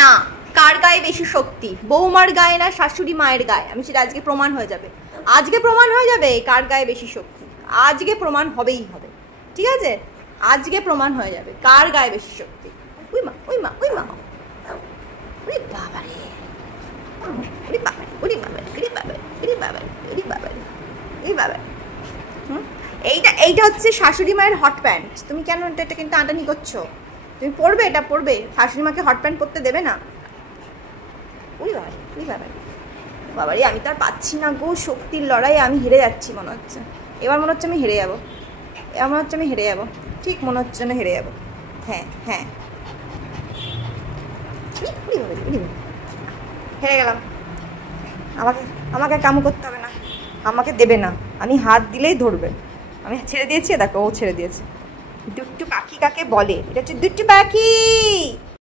না, কার গায়ে বেশি শক্তি, বৌমার গায়ে না শাশুড়ি মায়ের গায়ে? আমি সেটা আজকে প্রমাণ হয়ে যাবে, আজকে প্রমাণ হয়ে যাবে কার গায়ে বেশি শক্তি। আজকে প্রমাণ হবেই হবে, ঠিক আছে? আজকে প্রমাণ হয়ে যাবে কার গায়ে বেশি শক্তি। ওই মা, ওই মা, ওই মা, ওরে বাবারে, ওরে বাবারে, ওরে বাবারে, ওরে বাবারে, ওরে বাবারে, ওরে বাবারে, ওরে বাবারে। এইটা হচ্ছে শাশুড়ি মায়ের হট প্যান্ট। তুমি কেন এটা কিন্তু আটানি করছো? তুমি পরবে, এটা পরবে, শাশুড়ি মাকে হট প্যান্ট পরতে দেবে না? উড়ি বাবারে, উড়ি বাবারে, বাবারে, আমি তো আর পাচ্ছি না গো, শক্তির লড়াই আমি হেরে যাচ্ছি মনে হচ্ছে। এবার মনে হচ্ছে আমি হেরে যাবো, এবার মনে হচ্ছে আমি হেরে যাবো, ঠিক মনে হচ্ছে না হেরে যাবো। হ্যাঁ হ্যাঁ, হেরে গেলাম। আমাকে কাম করতে হবে না, আমাকে দেবে না, আমি হাত দিলেই ধরবে। আমি ছেড়ে দিয়েছি, দেখো ও ছেড়ে দিয়েছে। দুট্টু পাখি কাকে বলে? এটা হচ্ছে দুট্টু পাখি।